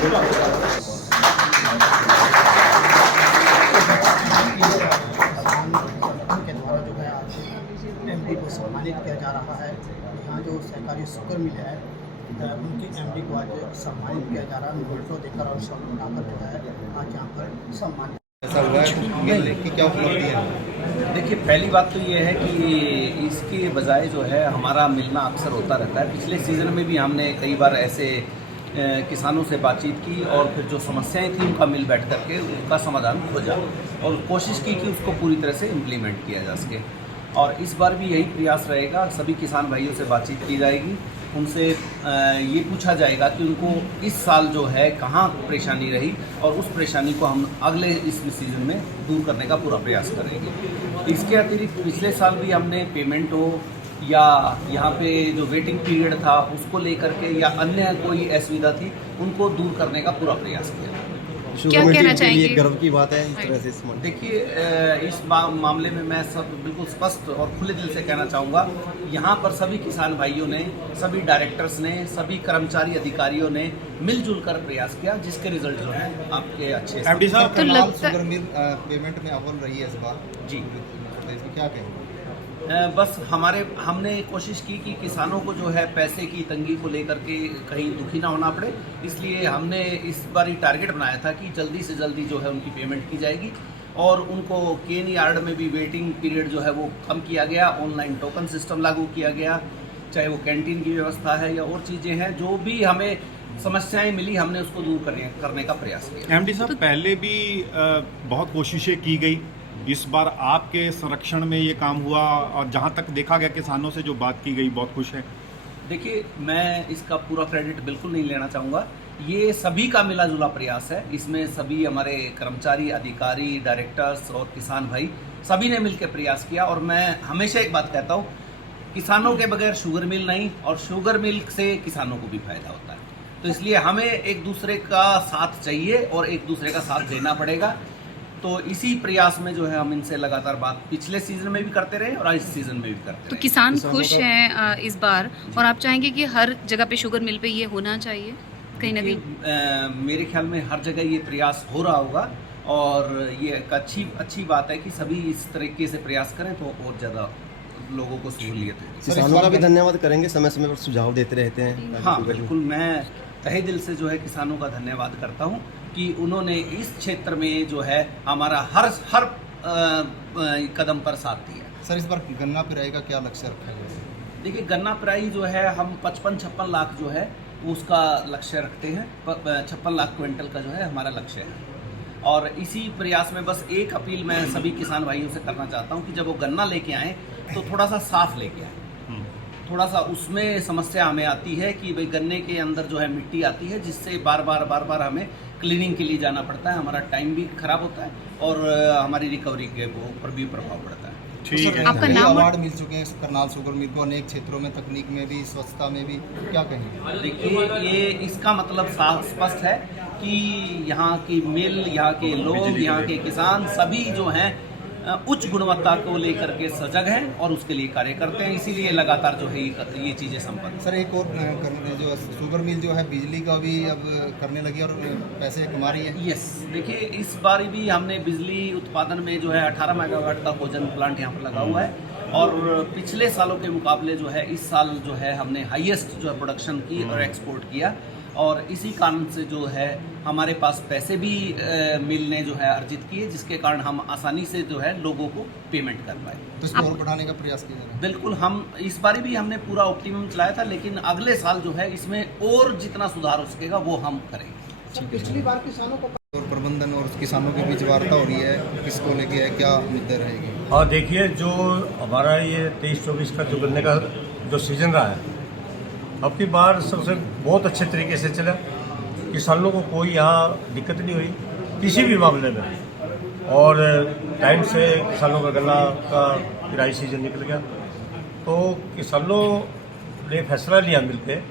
के द्वारा जो है आज एमडी को सम्मानित किया जा रहा है। यहाँ जो सहकारी शुगर मिल है उनके एमडी को आज सम्मानित किया जा रहा है। फोटो देकर और सब बनाकर जो है आज यहाँ पर सम्मानित ऐसा हुआ है मिल की क्या उपलब्धि है? देखिए, पहली बात तो ये है कि इसके बजाय जो है हमारा मिलना अक्सर होता रहता है। पिछले सीज़न में भी हमने कई बार ऐसे किसानों से बातचीत की और फिर जो समस्याएं थी उनका मिल बैठ करके उनका समाधान खोजा और कोशिश की कि उसको पूरी तरह से इम्प्लीमेंट किया जा सके। और इस बार भी यही प्रयास रहेगा। सभी किसान भाइयों से बातचीत की जाएगी, उनसे ये पूछा जाएगा कि उनको इस साल जो है कहाँ परेशानी रही और उस परेशानी को हम अगले इस सीज़न में दूर करने का पूरा प्रयास करेंगे। इसके अतिरिक्त पिछले साल भी हमने पेमेंट हो या यहाँ पे जो वेटिंग पीरियड था उसको लेकर के या अन्य कोई असुविधा थी उनको दूर करने का पूरा प्रयास किया। क्या कहना चाहेंगे? गर्व की बात है इस तरह से। देखिए, इस मामले में मैं सब बिल्कुल स्पष्ट और खुले दिल से कहना चाहूँगा, यहाँ पर सभी किसान भाइयों ने, सभी डायरेक्टर्स ने, सभी कर्मचारी अधिकारियों ने मिलजुल कर प्रयास किया, जिसके रिजल्ट जो है आपके अच्छे। एमडी साहब, करनाल शुगर मिल पेमेंट में अव्वल रही है इस बार जी, तो इसमें क्या कहेंगे? बस हमने कोशिश की कि किसानों को जो है पैसे की तंगी को लेकर के कहीं दुखी ना होना पड़े, इसलिए हमने इस बार ही टारगेट बनाया था कि जल्दी से जल्दी जो है उनकी पेमेंट की जाएगी और उनको केन यार्ड में भी वेटिंग पीरियड जो है वो कम किया गया, ऑनलाइन टोकन सिस्टम लागू किया गया, चाहे वो कैंटीन की व्यवस्था है या और चीज़ें हैं, जो भी हमें समस्याएं मिली हमने उसको दूर करने का प्रयास किया। एमडी साहब, पहले भी बहुत कोशिशें की गई, इस बार आपके संरक्षण में ये काम हुआ और जहाँ तक देखा गया किसानों से जो बात की गई बहुत खुश है। देखिए, मैं इसका पूरा क्रेडिट बिल्कुल नहीं लेना चाहूँगा, ये सभी का मिला जुला प्रयास है। इसमें सभी हमारे कर्मचारी, अधिकारी, डायरेक्टर्स और किसान भाई सभी ने मिलकर प्रयास किया। और मैं हमेशा एक बात कहता हूँ, किसानों के बगैर शुगर मिल नहीं और शुगर मिल से किसानों को भी फायदा होता है। तो इसलिए हमें एक दूसरे का साथ चाहिए और एक दूसरे का साथ देना पड़ेगा। तो इसी प्रयास में जो है हम इनसे लगातार बात पिछले सीजन में भी करते रहे और इस सीजन में भी करते रहे। तो किसान खुश हैं इस बार और आप चाहेंगे कि हर जगह पे शुगर मिल पे ये होना चाहिए कहीं ना कहीं? मेरे ख्याल में हर जगह ये प्रयास हो रहा होगा और ये एक अच्छी बात है कि सभी इस तरीके से प्रयास करें तो और ज़्यादा लोगों को सहूलियत है। किसानों का भी धन्यवाद करेंगे, समय समय पर सुझाव देते रहते हैं। हाँ बिल्कुल, मैं तहे दिल से जो है किसानों का धन्यवाद करता हूँ कि उन्होंने इस क्षेत्र में जो है हमारा हर कदम पर साथ दिया। सर, इस बार गन्ना पिराई का क्या लक्ष्य रखा गया? देखिए, गन्ना पिराई जो है हम 55-56 लाख जो है उसका लक्ष्य रखते हैं। 56 लाख क्विंटल का जो है हमारा लक्ष्य है। और इसी प्रयास में बस एक अपील मैं सभी किसान भाइयों से करना चाहता हूँ कि जब वो गन्ना लेके आएँ तो थोड़ा सा साफ लेके आए। थोड़ा सा उसमें समस्या हमें आती है कि भाई गन्ने के अंदर जो है मिट्टी आती है, जिससे बार बार हमें क्लीनिंग के लिए जाना पड़ता है, हमारा टाइम भी खराब होता है और हमारी रिकवरी के ऊपर भी प्रभाव पड़ता है। ठीक है। आपका नाम? अवार्ड मिल चुके हैं करनाल शुगर मिल को अनेक क्षेत्रों में, तकनीक में भी, स्वच्छता में भी, क्या कहेंगे? देखिए, ये इसका मतलब साफ स्पष्ट है कि यहाँ की मिल, यहाँ के लोग, यहाँ के किसान सभी जो हैं उच्च गुणवत्ता को लेकर के सजग हैं और उसके लिए कार्य करते हैं, इसीलिए लगातार जो है ये चीज़ें संपन्न। सर, एक और जो शुगर मिल जो है बिजली का भी अब करने लगी और पैसे कमा रही है। यस, देखिए, इस बार भी हमने बिजली उत्पादन में जो है 18 मेगावाट का कोजन प्लांट यहाँ पर लगा हुआ है और पिछले सालों के मुकाबले जो है इस साल जो है हमने हाईएस्ट जो है प्रोडक्शन की और एक्सपोर्ट किया और इसी कारण से जो है हमारे पास पैसे भी मिल ने जो है अर्जित किए, जिसके कारण हम आसानी से जो है लोगों को पेमेंट कर पाए। तो इसको और बढ़ाने का प्रयास किया जाएगा? बिल्कुल, हम इस बार भी हमने पूरा ऑप्टिमम चलाया था, लेकिन अगले साल जो है इसमें और जितना सुधार हो सकेगा वो हम करेंगे। पिछली बार किसानों को और प्रबंधन और किसानों के बीच वार्ता हो रही है, किसको लेके है, क्या मुद्दे रहेगी? और देखिए, जो हमारा ये 23-24 का जो गन्ने का जो सीजन रहा है, अब की बार सबसे बहुत अच्छे तरीके से चला। किसानों को कोई यहाँ दिक्कत नहीं हुई किसी भी मामले में और टाइम से किसानों का गन्ना का पिराई सीजन निकल गया। तो किसानों ने फैसला लिया मिलकर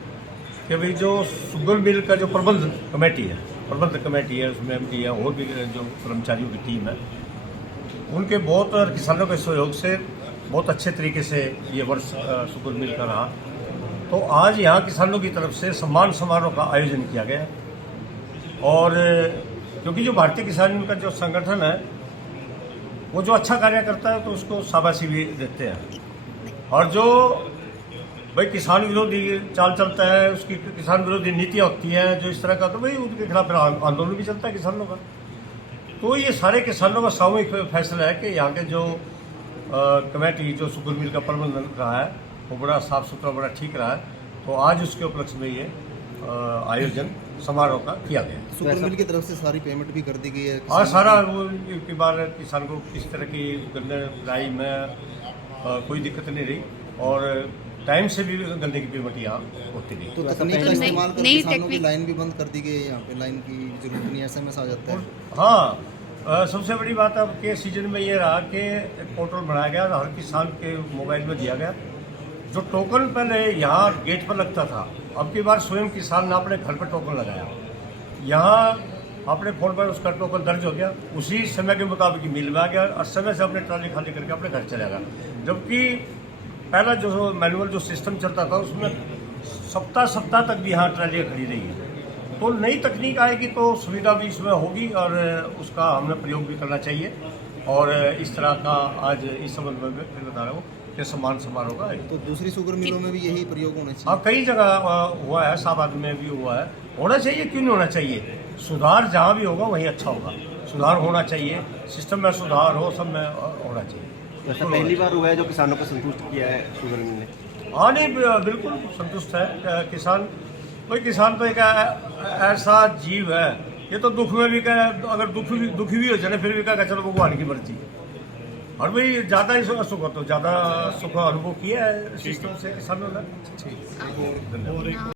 कि भाई जो शुगर मिल का जो प्रबंध कमेटी है उसमें एमडी है और भी जो कर्मचारियों की टीम है, उनके बहुत और किसानों के सहयोग से बहुत अच्छे तरीके से ये वर्ष शुगर मिल का रहा। तो आज यहाँ किसानों की तरफ से सम्मान समारोह का आयोजन किया गया और क्योंकि जो भारतीय किसान यूनियन का जो संगठन है वो जो अच्छा कार्य करता है तो उसको शाबाशी भी देते हैं। और जो भाई किसान विरोधी चाल चलता है, उसकी किसान विरोधी नीतियाँ होती हैं जो इस तरह का, तो भाई उनके खिलाफ फिर आंदोलन भी चलता है किसानों का। तो ये सारे किसानों का सामूहिक फैसला है कि यहाँ के जो कमेटी जो शुगर मिल का प्रबंधन रहा है वो बड़ा साफ सुथरा, बड़ा ठीक रहा है। तो आज उसके उपलक्ष्य में ये आयोजन समारोह का किया गया। शुगर मिल की तरफ से सारी पेमेंट भी कर दी गई है और सारा वो एक बार किसान को किस तरह की गन्ने लाई में कोई दिक्कत नहीं रही और टाइम से भी गन्ने की पेमेंट यहाँ होती रही। तो तकनीक का इस्तेमाल कर नई किसानों की टेक्निक- लाइन भी बंद कर दी गई है, यहाँ पे लाइन की जरूरत नहीं, SMS आ जाता है। हाँ, सबसे बड़ी बात अब के सीजन में ये रहा कि एक पोर्टल बनाया गया, हर किसान के मोबाइल में दिया गया। जो टोकन पहले यहाँ गेट पर लगता था, अब की बार स्वयं किसान ने अपने घर पर टोकन लगाया। यहाँ अपने फ़ोन पर उसका टोकन दर्ज हो गया, उसी समय के मुताबिक मिल में आ गया और समय से अपने ट्राली खाली करके अपने घर चला गया। जबकि पहला जो मैनुअल जो सिस्टम चलता था उसमें सप्ताह तक भी यहाँ ट्रालियाँ खड़ी रही है। तो नई तकनीक आएगी तो सुविधा भी इसमें होगी और उसका हमने प्रयोग भी करना चाहिए। और इस तरह का आज इस संबंध में फिर बता रहा हूँ कि सम्मान समारोह का तो दूसरी शुगर मिलों में भी यही प्रयोग होना चाहिए। हाँ, कई जगह हुआ है, शाहबाद में भी हुआ है। होना चाहिए, क्यों नहीं होना चाहिए। सुधार जहाँ भी होगा वहीं अच्छा होगा, सुधार होना चाहिए, सिस्टम में सुधार हो, सब में होना चाहिए। ऐसा पहली बार हुआ है जो किसानों को संतुष्ट किया है शुगर मिल ने? हाँ नहीं, बिल्कुल संतुष्ट है किसान। कोई किसान तो एक ऐसा जीव है, ये तो दुख में भी कहे, अगर दुखी भी हो जाए फिर भी कहेगा चलो भगवान की मर्जी। और भाई ज़्यादा ही सुख हो तो ज़्यादा सुख अनुभव किया है सिस्टम से किसानों ने। ठीक, धन्यवाद।